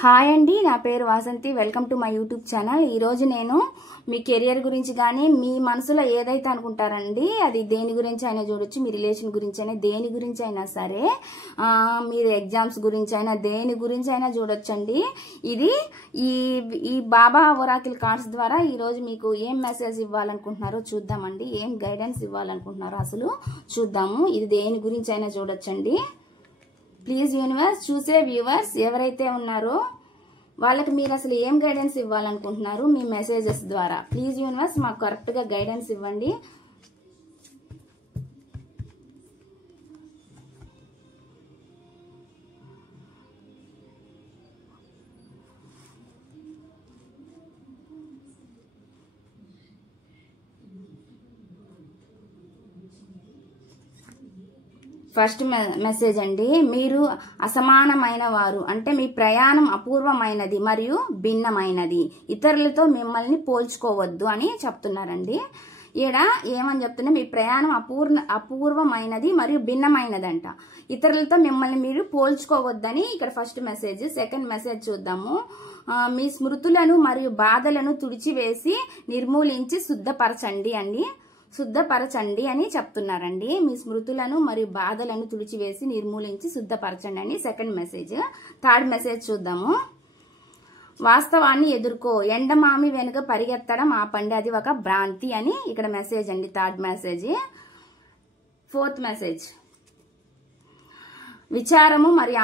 Hi అండి, నా పేరు Vasanthi. Welcome to my YouTube channel. ఈరోజు నేను మీ కెరియర్ గురించి కానీ మీ మనసులో ఏదైతే అనుకుంటారండి అది దేని గురించి అయినా చూడొచ్చు. మీ రిలేషన్ గురించి అయినా దేని గురించి అయినా సరే, మీరు ఎగ్జామ్స్ గురించి అయినా దేని గురించి అయినా చూడొచ్చండి. ఇది ఈ బాబా ఒరాకిల్ కార్డ్స్ ద్వారా ఈరోజు మీకు ఏం మెసేజ్ ఇవ్వాలనుకుంటున్నారో చూద్దామండి. ఏం గైడెన్స్ ఇవ్వాలనుకుంటున్నారో అసలు చూద్దాము. ఇది దేని గురించి అయినా చూడొచ్చండి. ప్లీజ్ యూనివర్స్, చూసే వ్యూవర్స్ ఎవరైతే ఉన్నారో వాళ్ళకి మీరు అసలు ఏం గైడెన్స్ ఇవ్వాలనుకుంటున్నారు మీ మెసేజెస్ ద్వారా. ప్లీజ్ యూనివర్స్, మాకు కరెక్ట్గా గైడెన్స్ ఇవ్వండి. ఫస్ట్ మెసేజ్ అండి, మీరు అసమానమైన వారు, అంటే మీ ప్రయాణం అపూర్వమైనది మరియు భిన్నమైనది. ఇతరులతో మిమ్మల్ని పోల్చుకోవద్దు అని చెప్తున్నారండి. ఈడ ఏమని చెప్తున్నా, మీ ప్రయాణం అపూర్వమైనది మరియు భిన్నమైనది అంట. ఇతరులతో మిమ్మల్ని మీరు పోల్చుకోవద్దని ఇక్కడ ఫస్ట్ మెసేజ్. సెకండ్ మెసేజ్ చూద్దాము. మీ స్మృతులను మరియు బాధలను తుడిచివేసి నిర్మూలించి శుద్ధపరచండి అని చెప్తున్నారండి. మీ స్మృతులను మరియు బాధలను తుడిచివేసి నిర్మూలించి శుద్ధపరచండి అని సెకండ్ మెసేజ్. థర్డ్ మెసేజ్ చూద్దాము. వాస్తవాన్ని ఎదుర్కో, ఎండమామి వెనుక పరిగెత్తడం ఆపండి, అది ఒక భ్రాంతి అని ఇక్కడ మెసేజ్ అండి. Third message. ఫోర్త్ మెసేజ్, విచారము మరియు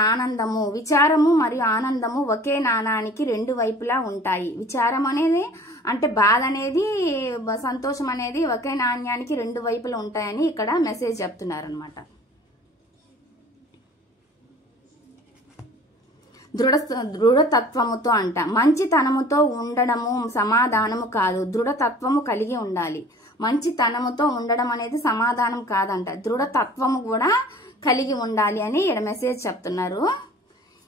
ఆనందము ఒకే నాణానికి రెండు వైపులా ఉంటాయి. విచారం అనేది అంటే బాధ అనేది, సంతోషం అనేది ఒకే నాణ్యానికి రెండు వైపులా ఉంటాయని ఇక్కడ మెసేజ్ చెప్తున్నారు అనమాట. దృఢతత్వముతో అంట, మంచితనముతో ఉండడము సమాధానము కాదు, దృఢతత్వము కలిగి ఉండాలి. మంచితనముతో ఉండడం అనేది సమాధానం కాదంట, దృఢతత్వము కూడా కలిగి ఉండాలి అని ఇక్కడ మెసేజ్ చెప్తున్నారు.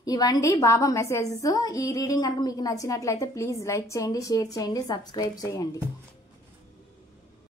ఇవండి బాబా మెసేజెస్. ఈ రీడింగ్ కనుక మీకు నచ్చినట్లయితే ప్లీజ్ లైక్ చేయండి, షేర్ చేయండి, సబ్స్క్రైబ్ చేయండి.